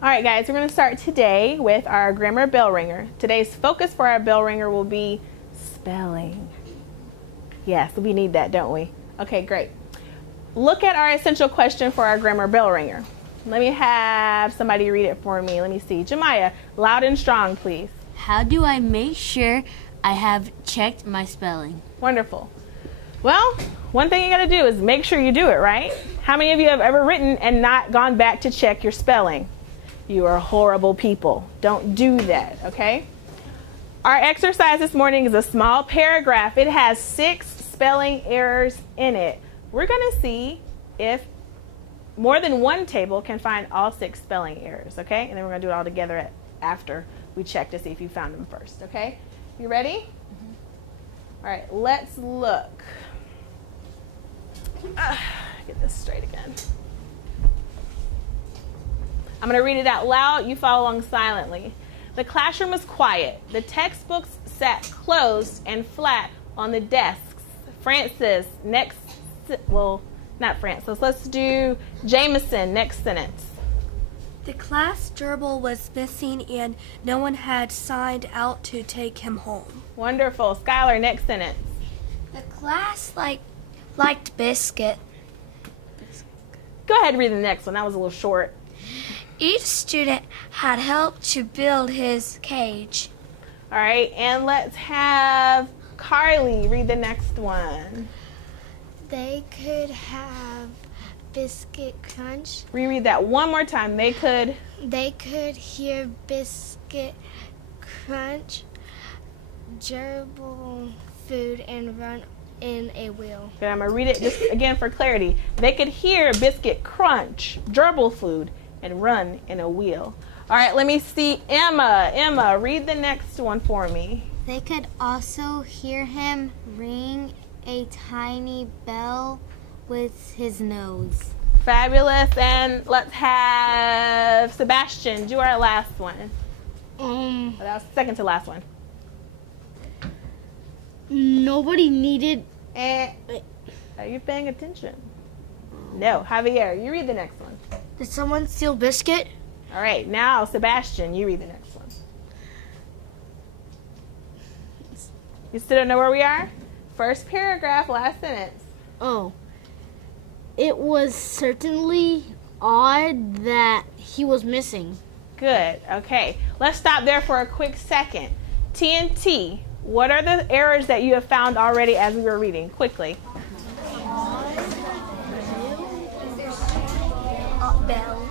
All right, guys, we're going to start today with our grammar bell ringer. Today's focus for our bell ringer will be spelling. Yes, we need that, don't we? Okay, great. Look at our essential question for our grammar bell ringer. Let me have somebody read it for me. Let me see. Jemiah, loud and strong, please. How do I make sure I have checked my spelling? Wonderful. Well, one thing you got to do is make sure you do it, right? How many of you have ever written and not gone back to check your spelling? You are horrible people. Don't do that, okay? Our exercise this morning is a small paragraph. It has 6 spelling errors in it. We're going to see if more than one table can find all 6 spelling errors, okay? And then we're going to do it all together after we check to see if you found them first, okay? You ready? Mm-hmm. All right, let's look. Get this straight again. I'm going to read it out loud. You follow along silently. The classroom was quiet. The textbooks sat closed and flat on the desks. Francis, next, well, not Francis. Let's do Jameson, next sentence. The class gerbil was missing and no one had signed out to take him home. Wonderful. Skylar, next sentence. The class liked biscuit. Go ahead and read the next one. That was a little short. Each student had helped to build his cage. All right, and let's have Carly read the next one. They could have biscuit crunch. Reread that one more time. They could hear biscuit crunch, gerbil food, and run in a wheel. Okay, I'm going to read it just again for clarity. They could hear biscuit crunch, gerbil food, and run in a wheel. All right, let me see Emma. Emma, read the next one for me. They could also hear him ring a tiny bell with his nose. Fabulous. And let's have Sebastian do our last one. That was second to last one. Nobody needed... Are you paying attention? No. Javier, you read the next one. Did someone steal biscuit? All right, now Sebastian, you read the next one. You still don't know where we are? First paragraph, last sentence. Oh. It was certainly odd that he was missing. Good. Okay. Let's stop there for a quick second. TNT, what are the errors that you have found already as we were reading? Quickly. Bell.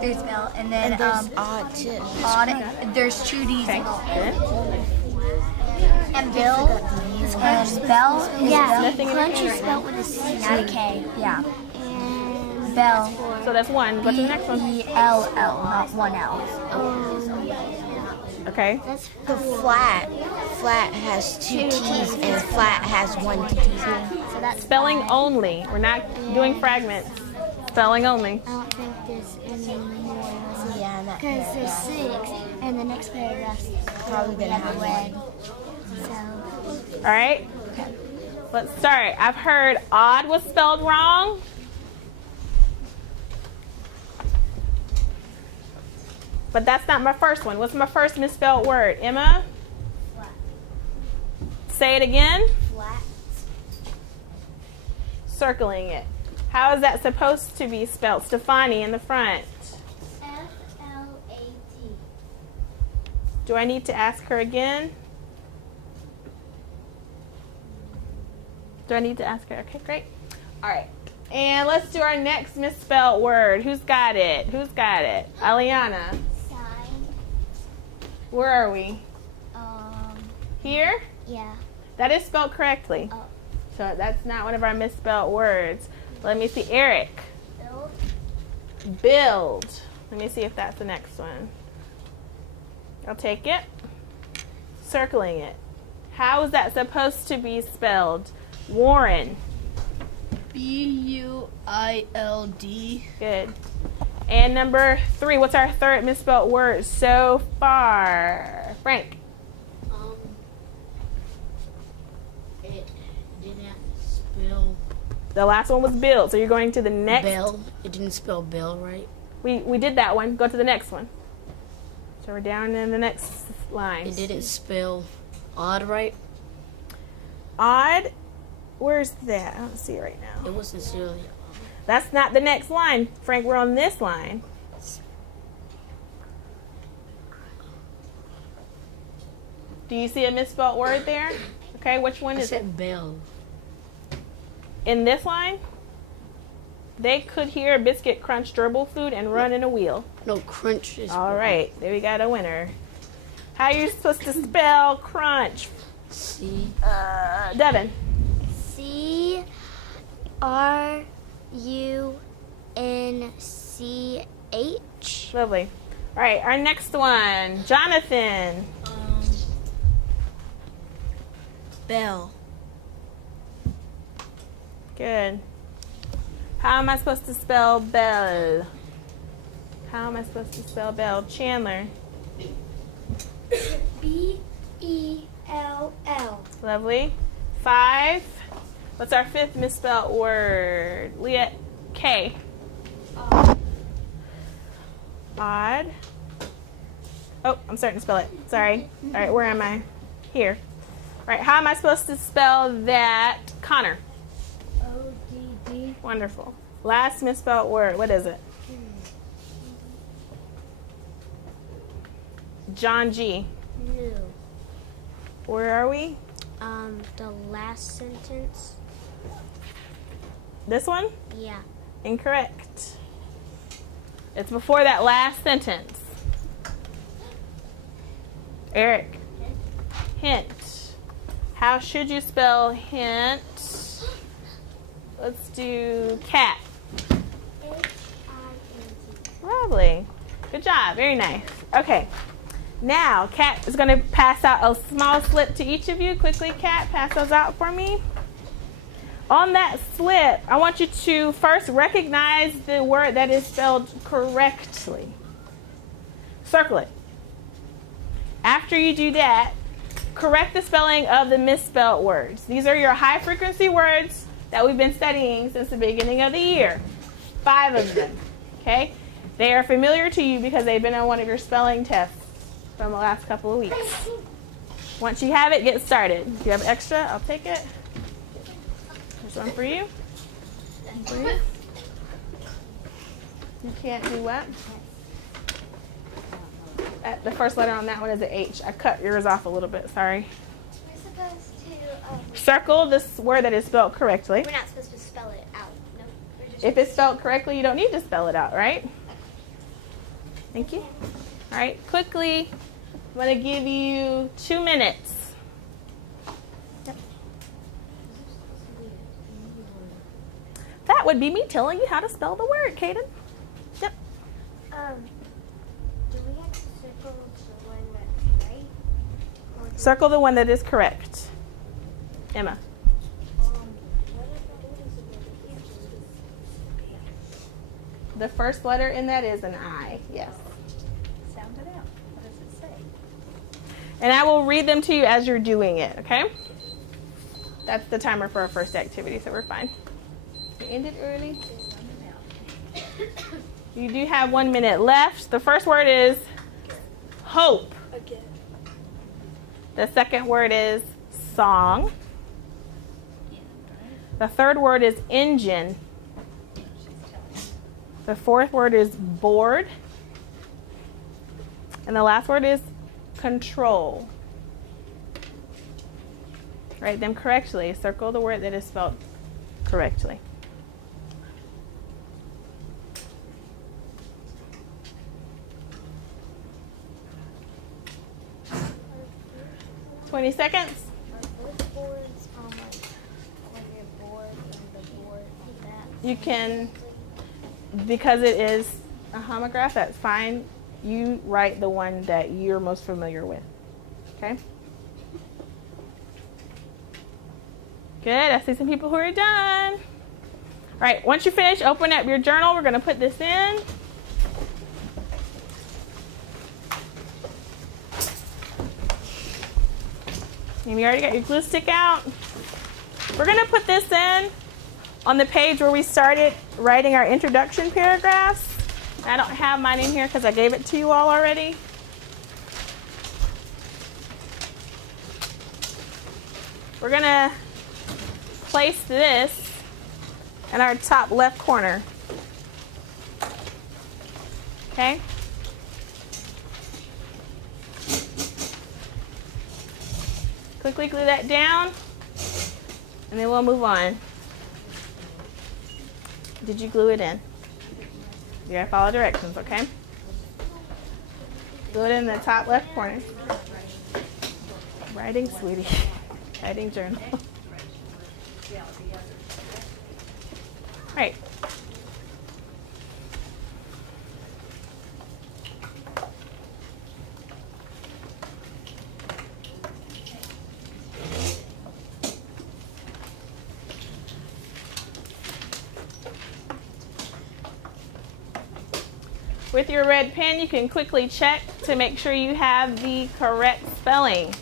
There's bell, and then there's odd too. odd. There's Trudy's. Okay. Good. And Bill. And Bell. Yeah, Nothing in crunch your is hand right spelled with a C. Not a K. Yeah. And Bell. So that's one. What's the next one? E-L-L, not one L. Okay. that's The flat has 2 T's and flat has 1 T. so that's Spelling 5. only. We're not doing fragments. Spelling only. I don't think there's any more. Yeah, that Because there's 6, and the next paragraph's probably gonna have red. one. So All right. Let's start. I've heard odd was spelled wrong. But that's not my first one. What's my first misspelled word? Emma? flat. Say it again. Flat. Circling it. How is that supposed to be spelled? Stefani in the front. F-L-A-T. Do I need to ask her again? Do I need to ask her? Okay, great. All right. And let's do our next misspelled word. Who's got it? Who's got it? Aliana. Sign. Where are we? Here? Yeah. That is spelled correctly. Oh. So that's not one of our misspelled words. Let me see. Eric. Build. Build. Let me see if that's the next one. I'll take it. Circling it. How is that supposed to be spelled? Warren. B-U-I-L-D. Good. And number 3, what's our third misspelled word so far? Frank. It didn't spell The last one was build, so you're going to the next. Bell. It didn't spell Bell right. We did that one. Go to the next one. So we're down in the next line. It didn't spell odd right. Odd? Where's that? I don't see it right now. It wasn't sincerely. That's not the next line. Frank, we're on this line. Do you see a misspelled word there? Okay, which one I is it? said bell. In this line, they could hear biscuit crunch gerbil food and run in a wheel. No, crunch is. All right, there we got a winner. How are you supposed to spell crunch? C. Devin. CRUNCH. Lovely. All right, our next one, Jonathan. Bell. Good. How am I supposed to spell bell? How am I supposed to spell bell? Chandler. BELL. Lovely. 5. What's our 5th misspelled word? Leah. K. Odd. Oh, I'm starting to spell it. Sorry. All right, where am I? Here. All right, how am I supposed to spell that? Connor. ODD. Wonderful. Last misspelled word. What is it? John G. No. Where are we? The last sentence. This one? Yeah. Incorrect. It's before that last sentence. Eric. Hint. How should you spell hint? Let's do cat. HINT. Lovely. Good job. Very nice. Okay. Now, Kat is going to pass out a small slip to each of you. Quickly, Kat, pass those out for me. On that slip, I want you to first recognize the word that is spelled correctly. Circle it. After you do that, correct the spelling of the misspelled words. These are your high frequency words that we've been studying since the beginning of the year. 5 of them. Okay? They are familiar to you because they've been on one of your spelling tests from the last couple of weeks. Once you have it, get started. If you have extra, I'll take it. There's one for you. One for you. You can't do what? The first letter on that one is an H. I cut yours off a little bit, sorry. We're supposed to, Circle this word that is spelled correctly. we're not supposed to spell it out. No. We're just If it's spelled correctly, you don't need to spell it out, right? Thank you. All right, quickly, I'm going to give you 2 minutes. Yep. That would be me telling you how to spell the word, Kaden. Yep. do we have to circle the one that's right? Or do Circle the one that is correct. Emma. The first letter in that is an I, yes. Sound it out. What does it say? And I will read them to you as you're doing it, okay? That's the timer for our first activity, so we're fine. We ended early. You do have 1 minute left. The first word is hope. Again. The second word is song. The third word is engine. The fourth word is board. And the last word is control. Write them correctly. Circle the word that is spelled correctly. $20 seconds. Are both boards on your board and the board on that? You can, because it is a homograph, that's fine. You write the one that you're most familiar with. Okay? Good. I see some people who are done. All right. Once you finish, open up your journal. We're going to put this in. And you already got your glue stick out. We're going to put this in on the page where we started writing our introduction paragraphs. I don't have mine in here because I gave it to you all already. We're gonna place this in our top left corner. Okay? Quickly glue that down, and then we'll move on. Did you glue it in? You gotta follow directions, okay? Glue it in the top left corner. Writing, sweetie. Writing journal. Right. With your red pen, you can quickly check to make sure you have the correct spelling.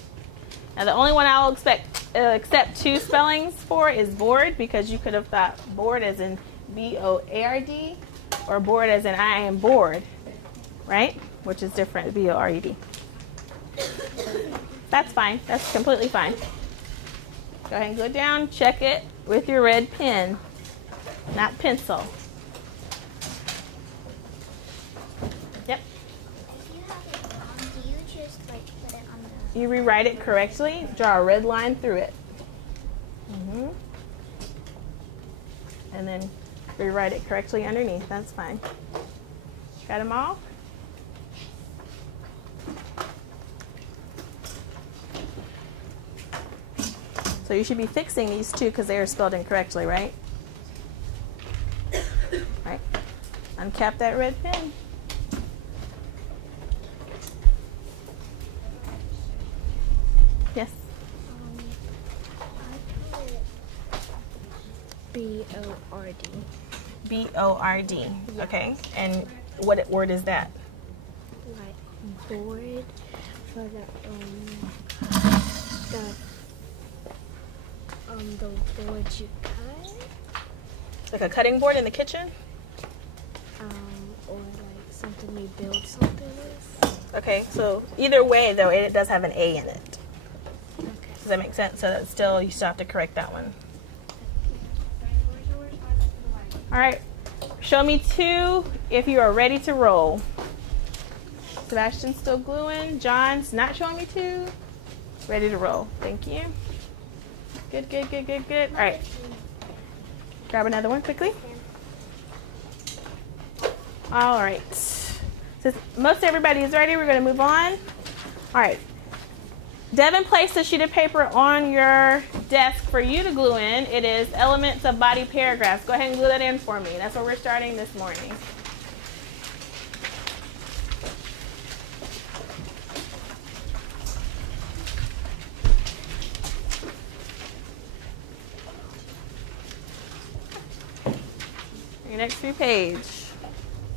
Now, the only one I'll accept 2 spellings for is board, because you could have thought board as in B-O-A-R-D or board as in I am bored, right? Which is different, B-O-R-E-D. That's fine. That's completely fine. Go ahead and go down, check it with your red pen, not pencil. Yep. If you have it wrong, do you just like put it on the... You rewrite it correctly, draw a red line through it. And then rewrite it correctly underneath. That's fine. Got them all? So you should be fixing these 2 because they are spelled incorrectly, right? Right. Uncap that red pen. Yes. I put B-O-R-D. B-O-R-D. Yeah. Okay. And what word is that? Like board for the board you cut. Like a cutting board in the kitchen? Or like something you build something with. Okay, so either way, though, it does have an A in it. Okay. Does that make sense? So that still, you still have to correct that one. All right, show me 2 if you are ready to roll. Sebastian's still gluing. John's not showing me 2. Ready to roll. Thank you. Good, good, good, good, good. All right. Grab another one quickly. All right. Since most everybody is ready, we're going to move on. All right. Devin placed a sheet of paper on your desk for you to glue in. It is elements of body paragraphs. Go ahead and glue that in for me. That's where we're starting this morning. Your next few page.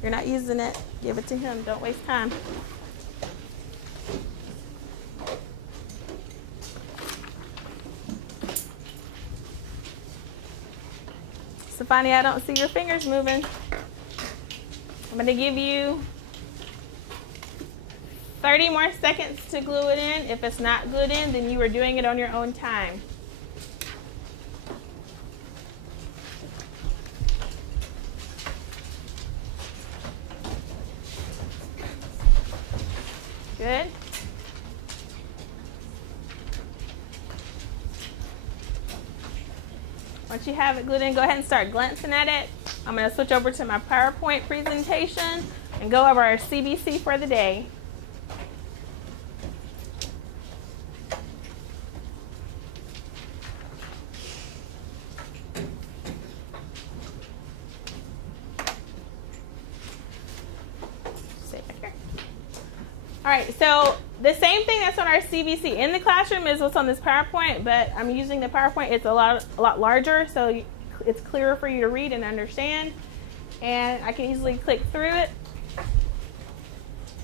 You're not using it, give it to him. Don't waste time. Stefania, I don't see your fingers moving. I'm going to give you 30 more seconds to glue it in. If it's not glued in, then you are doing it on your own time. Good. Once you have it glued in, go ahead and start glancing at it. I'm going to switch over to my PowerPoint presentation and go over our CBC for the day. All right, so the same thing that's on our CBC in the classroom is what's on this PowerPoint, but I'm using the PowerPoint. It's a lot larger, so it's clearer for you to read and understand, and I can easily click through it.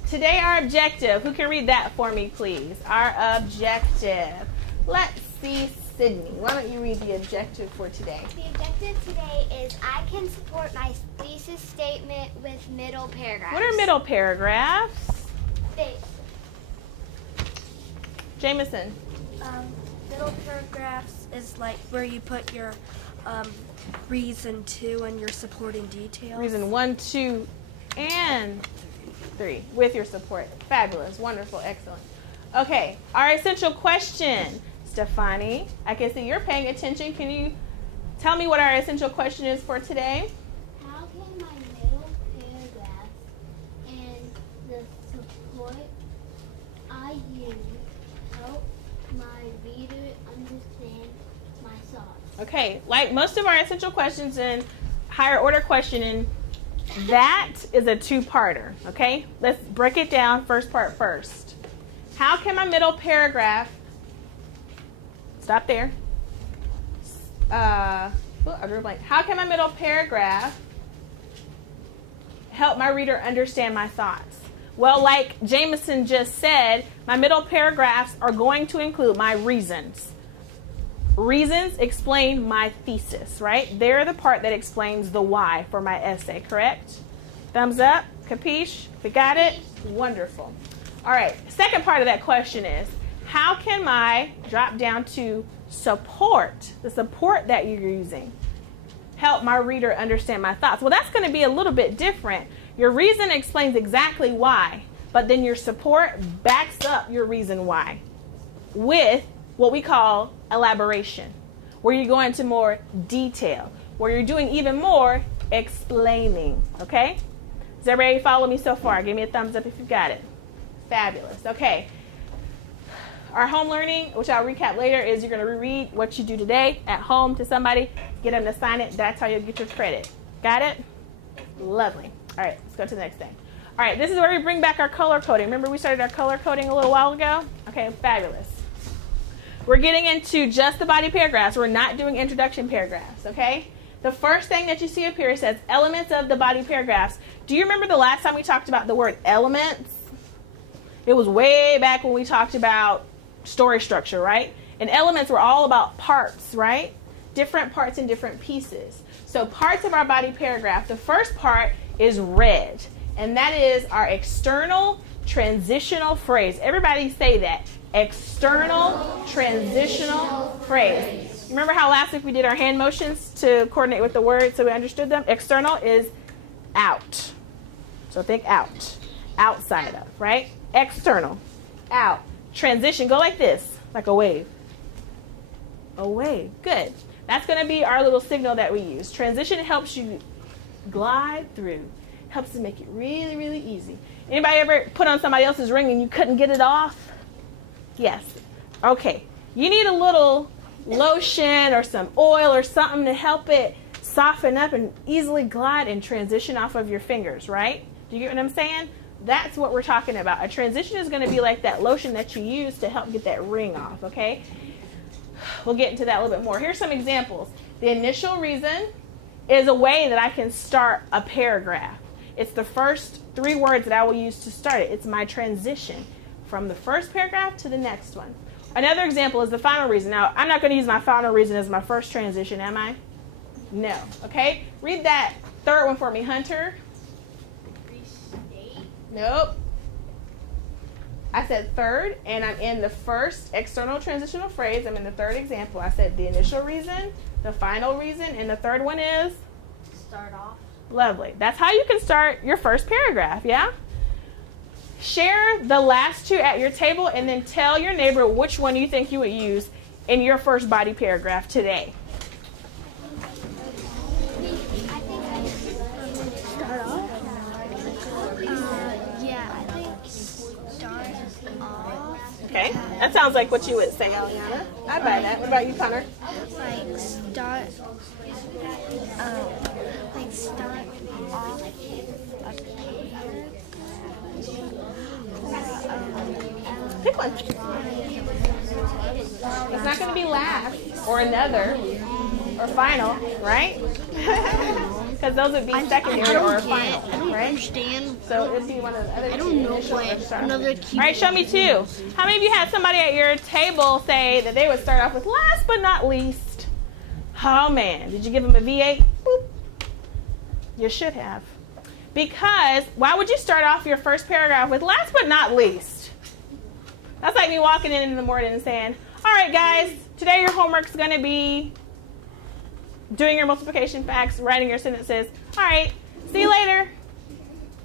Today, our objective. Who can read that for me, please? Our objective. Let's see Sydney. Why don't you read the objective for today? The objective today is I can support my thesis statement with middle paragraphs. What are middle paragraphs? They, Jameson. Middle paragraphs is like where you put your reason 2 and your supporting details. Reason 1, 2, and 3 with your support. Fabulous. Wonderful. Excellent. Okay. Our essential question. Stefani, I can see you're paying attention. Can you tell me what our essential question is for today? how can my middle paragraph and the support I use help my reader understand my thoughts? Okay, like most of our essential questions in higher order questioning, that is a two-parter, okay? Let's break it down first part first. How can my middle paragraph, stop there. I drew a blank. How can my middle paragraph help my reader understand my thoughts? Well, like Jameson just said, my middle paragraphs are going to include my reasons. Reasons explain my thesis, right? They're the part that explains the why for my essay, correct? Thumbs up, capiche? We got it? Wonderful. All right, second part of that question is, how can my drop down to support, the support that you're using, help my reader understand my thoughts? Well, that's going to be a little bit different. Your reason explains exactly why, but then your support backs up your reason why with what we call elaboration, where you go into more detail, where you're doing even more explaining, okay? Does everybody follow me so far? Give me a thumbs up if you've got it. Fabulous. Okay. Our home learning, which I'll recap later, is you're going to reread what you do today at home to somebody, get them to sign it. That's how you'll get your credit. Got it? Lovely. All right, let's go to the next thing. All right, this is where we bring back our color coding. Remember we started our color coding a little while ago? Okay, fabulous. We're getting into just the body paragraphs. We're not doing introduction paragraphs, okay? The first thing that you see up here says elements of the body paragraphs. Do you remember the last time we talked about the word elements? It was way back when we talked about story structure, right? And elements were all about parts, right? Different parts and different pieces. So parts of our body paragraph, the first part is red, and that is our external transitional phrase. Everybody say that. External transitional phrase. Remember how last week we did our hand motions to coordinate with the words so we understood them? External is out. So think out. Outside of, right? External. Out. Transition. Go like this. Like a wave. A wave. Good. That's going to be our little signal that we use. Transition helps you glide through. Helps to make it really, really easy. Anybody ever put on somebody else's ring and you couldn't get it off? Yes. Okay. You need a little lotion or some oil or something to help it soften up and easily glide and transition off of your fingers, right? Do you get what I'm saying? That's what we're talking about. A transition is going to be like that lotion that you use to help get that ring off, okay? We'll get into that a little bit more. Here's some examples. The initial reason is a way that I can start a paragraph. It's the first 3 words that I will use to start it. It's my transition from the first paragraph to the next one. Another example is the final reason. Now, I'm not going to use my final reason as my first transition, am I? No. Okay? Read that third one for me, Hunter. Restate. Nope. I said third, and I'm in the first external transitional phrase. I'm in the third example. I said the initial reason, the final reason, and the third one is? Start off. Lovely. That's how you can start your first paragraph, yeah? Share the last 2 at your table and then tell your neighbor which one you think you would use in your first body paragraph today. Start off? Yeah, I think start off. Okay, that sounds like what you would say, Eliana. I buy that. What about you, Connor? Like start off Pick one. It's not going to be last or another or final, right? Because those would be secondary or final, I don't right? understand. So it'd be one of the other I don't know initials why that start another with. key. All right, show me two. How many of you had somebody at your table say that they would start off with last but not least? Oh man, did you give them a V8? Boop. You should have. Because why would you start off your first paragraph with last but not least? That's like me walking in the morning and saying, all right guys, today your homework's going to be doing your multiplication facts, writing your sentences. All right, see you later.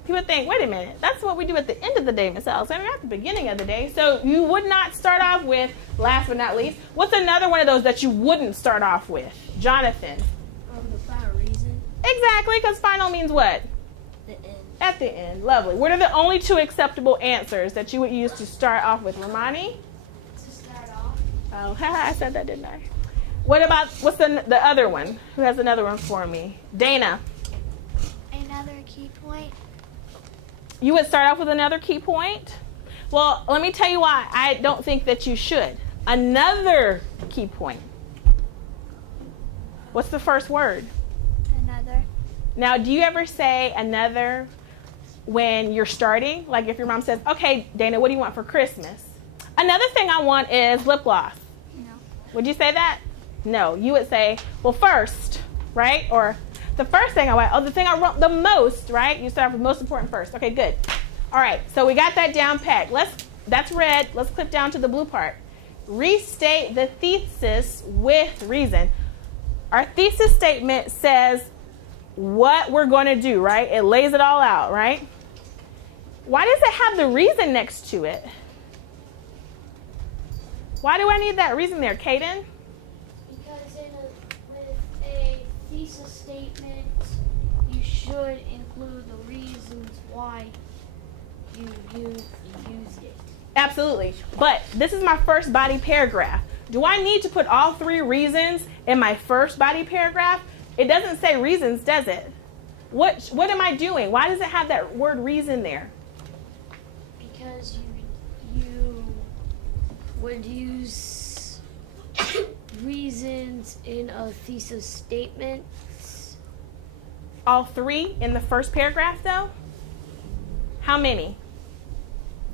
People think, wait a minute, that's what we do at the end of the day, Miss Alexander, not the beginning of the day. So you would not start off with last but not least. What's another one of those that you wouldn't start off with? Jonathan. The final reason. Exactly, because final means what? The end. At the end. Lovely. What are the only two acceptable answers that you would use to start off with, Romani? To start off. Oh, haha, I said that, didn't I? What about, what's the other one? Who has another one for me? Dana. Another key point. You would start off with another key point? Well, let me tell you why I don't think that you should. Another key point. What's the first word? Another. Now, do you ever say another when you're starting? Like if your mom says, okay, Dana, what do you want for Christmas? Another thing I want is lip gloss. No. Would you say that? No. You would say, well, first, right? Or the first thing I want, the thing I want the most, right? You start off with most important first. Okay, good. All right, so we got that down packed. That's red. Let's click down to the blue part. Restate the thesis with reason. Our thesis statement says what we're going to do, right? It lays it all out, right? Why does it have the reason next to it? Why do I need that reason there, Kaden? Because with a thesis statement, you should include the reasons why you used it. Absolutely. But this is my first body paragraph. Do I need to put all three reasons in my first body paragraph? It doesn't say reasons, does it? What am I doing? Why does it have that word reason there? Because you would use reasons in a thesis statement. All three in the first paragraph, though? How many?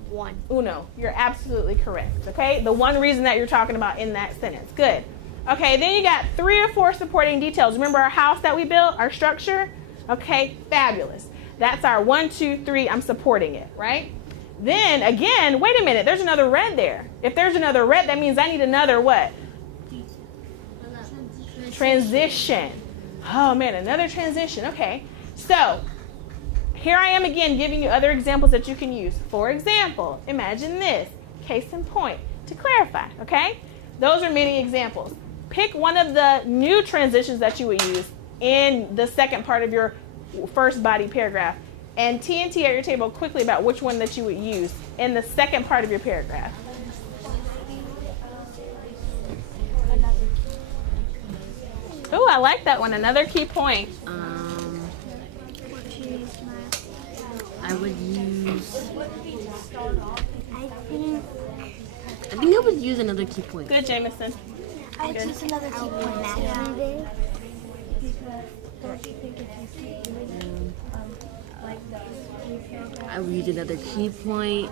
One. Uno. You're absolutely correct, okay? The one reason that you're talking about in that sentence. Good. Okay, then you got 3 or 4 supporting details. Remember our house that we built, our structure? Okay, fabulous. That's our 1, 2, 3, I'm supporting it, right? Then, again, wait a minute, there's another red there. If there's another red, that means I need another what? Transition. Oh, man, another transition. Okay, so here I am again giving you other examples that you can use. For example, imagine this, case in point, to clarify, okay? Those are many examples. Pick one of the new transitions that you would use in the second part of your first body paragraph. And TNT at your table quickly about which one that you would use in the second part of your paragraph. Oh, I like that one. Another key point. I would use. I think I would use another key point. Good, Jameson. I'd use another key point. I would use another key point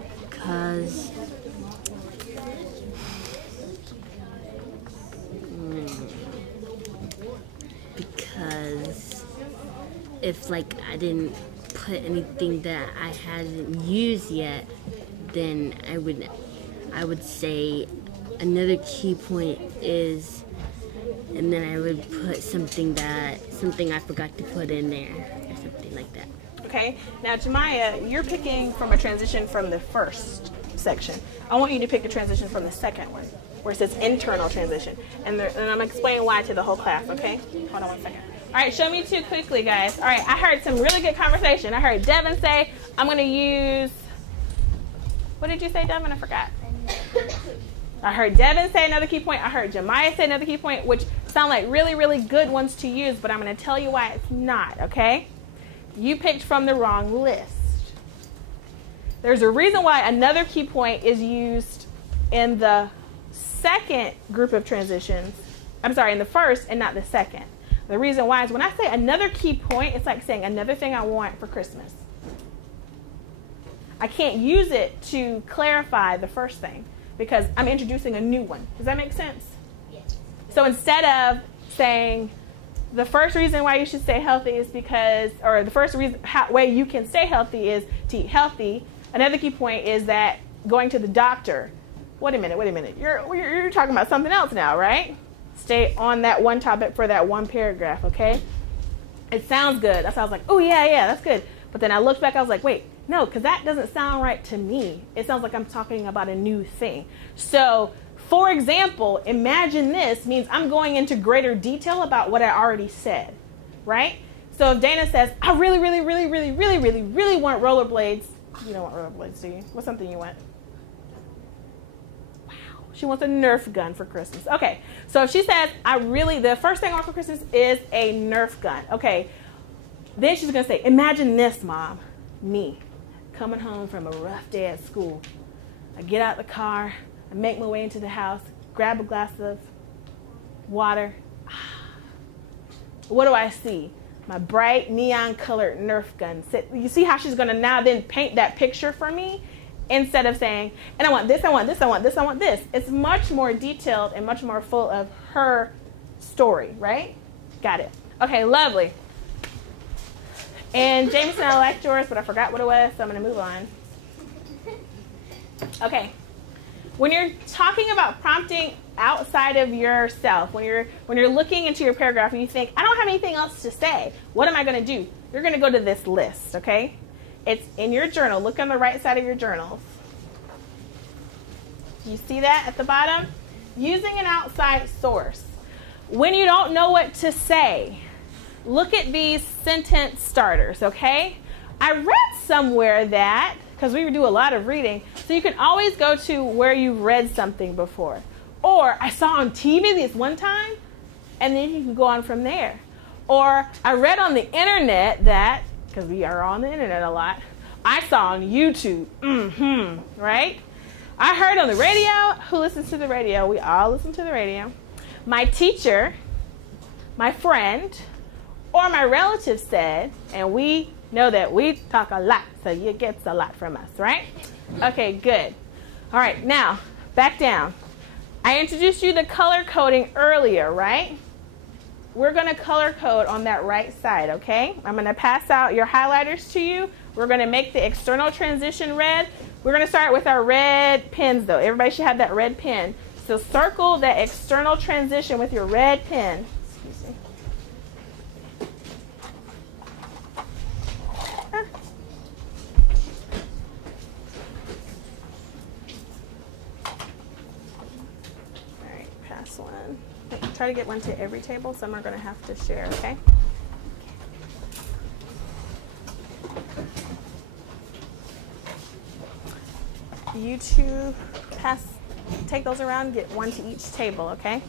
because if like I didn't put anything that I hadn't used yet, then I would say another key point is, and then I would put something I forgot to put in there or something like that. Okay, now Jemiah, you're picking from a transition from the first section. I want you to pick a transition from the second one, where it says internal transition. And I'm going to explain why to the whole class, okay? Hold on one second. All right, show me two quickly, guys. All right, I heard some really good conversation. I heard Devin say, I'm going to use, what did you say, Devin? I forgot. I heard Devin say another key point. I heard Jemiah say another key point, which sound like really, really good ones to use, but I'm going to tell you why it's not, okay? You picked from the wrong list. There's a reason why another key point is used in the second group of transitions. I'm sorry, in the first and not the second. The reason why is when I say another key point, it's like saying another thing I want for Christmas. I can't use it to clarify the first thing because I'm introducing a new one. Does that make sense? Yes. So instead of saying the first reason why you should stay healthy is because, or the first reason way you can stay healthy is to eat healthy, another key point is that going to the doctor. Wait a minute. You're talking about something else now, right? Stay on that one topic for that one paragraph, okay? It sounds good. That's why I was like, oh, yeah, that's good. But then I looked back, I was like, wait, no, because that doesn't sound right to me. It sounds like I'm talking about a new thing. So, for example, imagine this means I'm going into greater detail about what I already said, right? So if Dana says, I really want rollerblades. You don't want rollerblades, do you? What's something you want? Wow. She wants a Nerf gun for Christmas. Okay. So if she says, the first thing I want for Christmas is a Nerf gun. Okay. Then she's going to say, imagine this, Mom. Me coming home from a rough day at school. I get out the car. I make my way into the house. Grab a glass of water. What do I see? My bright neon colored Nerf gun. You see how she's going to now then paint that picture for me? Instead of saying, and I want this, I want this, I want this, I want this. It's much more detailed and much more full of her story, right? Got it. Okay, lovely. And Jameson, I liked yours, but I forgot what it was, so I'm going to move on. Okay. When you're talking about prompting outside of yourself, when you're looking into your paragraph and you think, I don't have anything else to say, what am I going to do? You're going to go to this list, okay? It's in your journal. Look on the right side of your journals. You see that at the bottom? Using an outside source. When you don't know what to say, look at these sentence starters, okay? I read somewhere that, because we do a lot of reading, so you can always go to where you've read something before. Or I saw on TV this one time, and then you can go on from there. Or I read on the internet that, because we are on the internet a lot, I saw on YouTube, right? I heard on the radio. Who listens to the radio? We all listen to the radio. My teacher, my friend, or my relative said, and we know that we talk a lot, so you get a lot from us, right? Okay, good. All right, now, back down. I introduced you to color coding earlier, right? We're going to color code on that right side, okay? I'm going to pass out your highlighters to you. We're going to make the external transition red. We're going to start with our red pens, though. Everybody should have that red pen. So circle that external transition with your red pen. Excuse me. All right, pass one. Try to get one to every table. Some are going to have to share, okay? You two take those around, get one to each table, okay?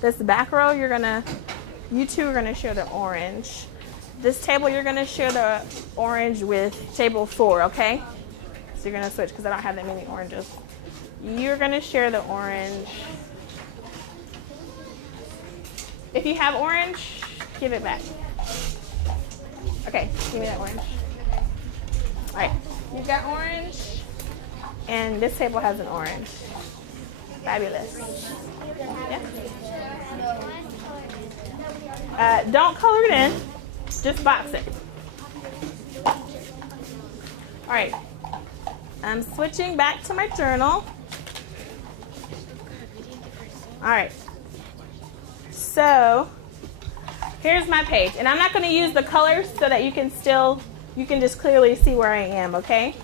This back row, you two are gonna share the orange. This table, you're gonna share the orange with table 4, okay? So you're gonna switch because I don't have that many oranges. You're gonna share the orange. If you have orange, give it back. Okay, give me that orange. All right, you've got orange. And this table has an orange. Fabulous. Yeah. Don't color it in. Just box it. All right. I'm switching back to my journal. All right. So here's my page. And I'm not going to use the colors so that you can just clearly see where I am, okay?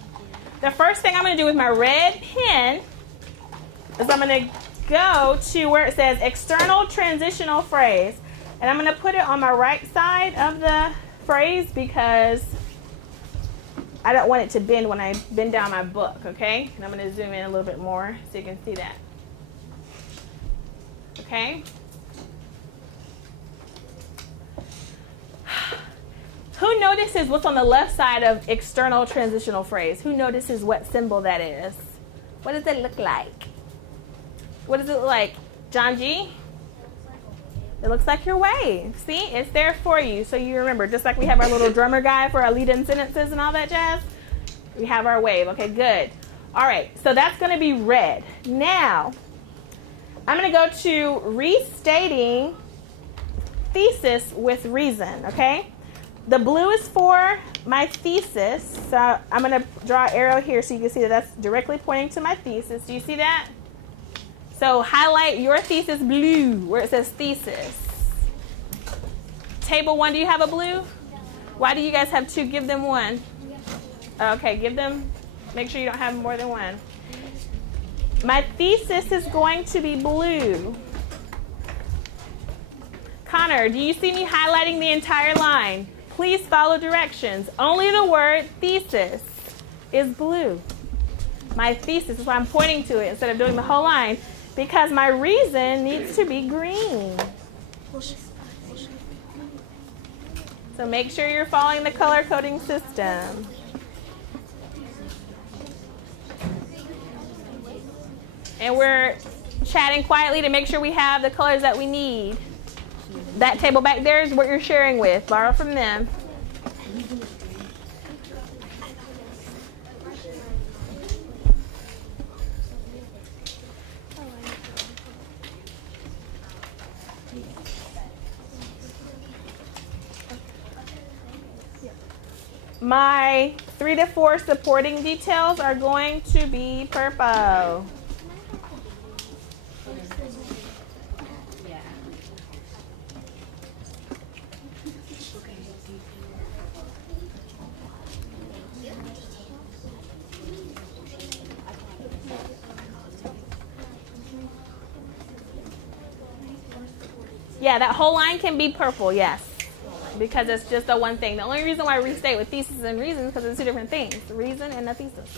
The first thing I'm going to do with my red pen is I'm going to go to where it says external transitional phrase. And I'm going to put it on my right side of the phrase because I don't want it to bend when I bend down my book, okay? And I'm going to zoom in a little bit more so you can see that. Okay? Who notices what's on the left side of external transitional phrase? Who notices what symbol that is? What does it look like? What does it look like? John G? It looks like your wave. See, it's there for you so you remember. Just like we have our little drummer guy for our lead-in sentences and all that jazz, we have our wave. Okay, good. All right, so that's going to be red. Now, I'm going to go to restating thesis with reason, okay? The blue is for my thesis, so I'm going to draw an arrow here so you can see that that's directly pointing to my thesis. Do you see that? So highlight your thesis blue where it says thesis. Table 1, do you have a blue? Why do you guys have 2? Give them 1. Okay, give them, make sure you don't have more than 1. My thesis is going to be blue. Connor, do you see me highlighting the entire line? Please follow directions. Only the word thesis is blue. My thesis is why I'm pointing to it instead of doing the whole line, because my reason needs to be green. So make sure you're following the color coding system. And we're chatting quietly to make sure we have the colors that we need. That table back there is what you're sharing with. Borrow from them. My 3 to 4 supporting details are going to be purple. Yeah, that whole line can be purple, yes. Because it's just the one thing. The only reason why I restate with thesis and reason is because it's 2 different things. The reason and the thesis.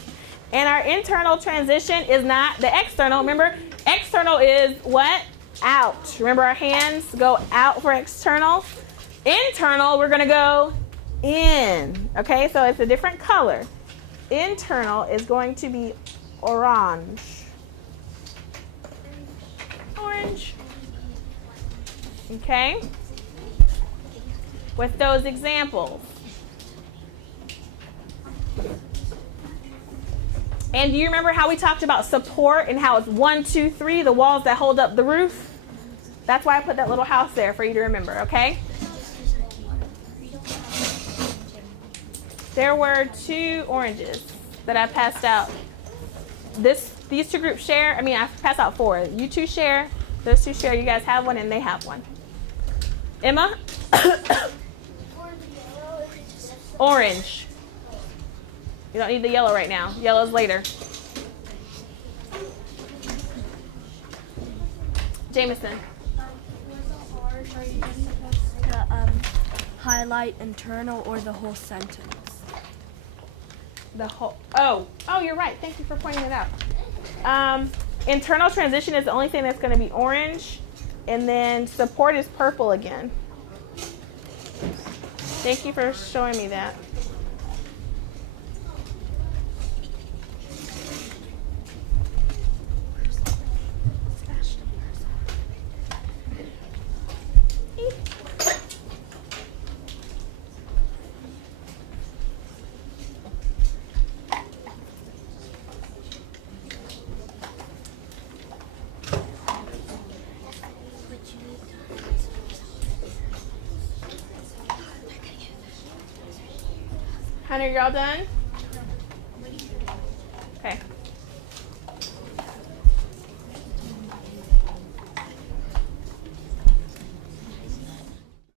And our internal transition is not the external. Remember, external is what? Out. Remember our hands go out for external. Internal, we're going to go in. Okay, so it's a different color. Internal is going to be orange. Orange. Okay? With those examples. And do you remember how we talked about support and how it's 1, 2, 3, the walls that hold up the roof? That's why I put that little house there for you to remember, okay? There were 2 oranges that I passed out. These 2 groups share. I mean, I passed out 4. You 2 share. Those 2 share. You guys have one and they have one. Emma? Orange. You don't need the yellow right now. Yellow's later. Jameson. Are you just supposed to highlight internal or the whole sentence? The whole. Oh, you're right. Thank you for pointing it out. Internal transition is the only thing that's going to be orange, and then support is purple again. Thank you for showing me that. Hunter, y'all done?